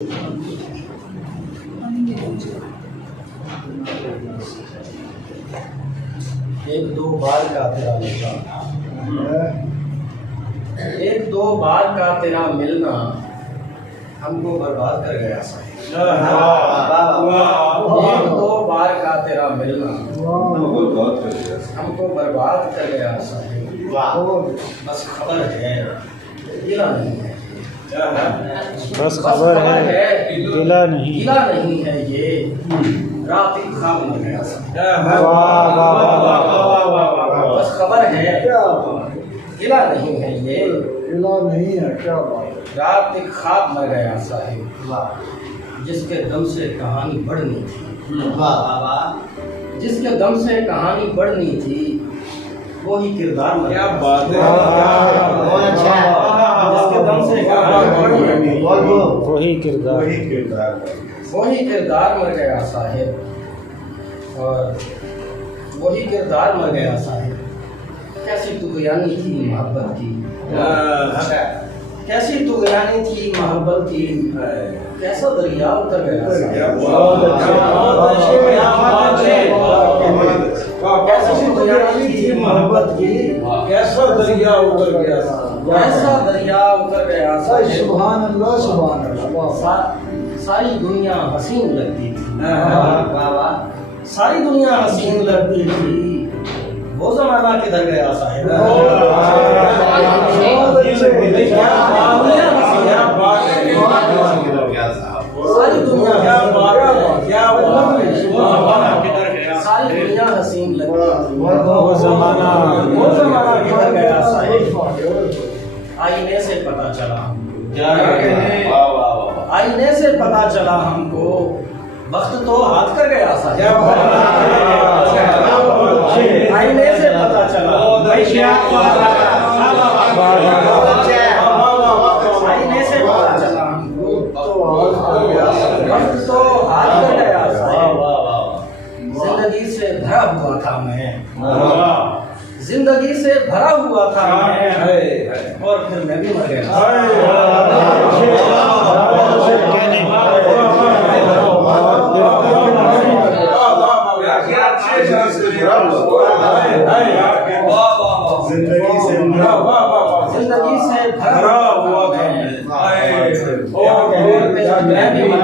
एक दो बार का तेरा मिलना, एक दो बार का तेरा मिलना हमको बर्बाद कर गया साहिब। एक दो बार का तेरा मिलना हमको बर्बाद कर गया साहिब। बस खबर है गिला नहीं है, बस खबर है गिला नहीं है ये रात ही ख्वाब मर गया साहिब। बस खबर है गिला नहीं है ये गिला नहीं है, क्या बात है। रात एक ख्वाब मर गया साहिब, जिसके दम से कहानी बढ़नी थी, जिसके दम से कहानी बढ़नी थी वही किरदार मर गया। जिसके दम से कहानी बढ़नी थी वही किरदार मर गया साहिब, और वही किरदार मर गया साहिब। कैसी तुगयानी थी मोहब्बत की, कैसी तुगयानी थी मोहब्बत की, कैसा दरिया उतर गया साहिब। कैसी तुगयानी थी मोहब्बत की, कैसा दरिया उतर गया, कैसा दरिया उतर गया साहिब। सुभान अल्लाह, सुभान अल्लाह। सारी दुनिया हसीन लगती थी, सारी दुनिया हसीन लगती थी, वो जमाना किधर गया साहिब। सारी दुनिया सारी दुनिया हसीन लगती थी, वो जमाना किधर गया साहिब। आईने से पता चला, आईने से पता चला हमको वक्त तो हाथ कर गया साहिब। आईने से पता चला, आईने से पता चला हमको वक्त तो हाथ कर गया साहिब। जिंदगी से भरा हुआ था मैं, जिंदगी से भरा हुआ था मैं, और फिर मैं भी मर गया। जिंदगी से भरा हुआ था मैं भी मर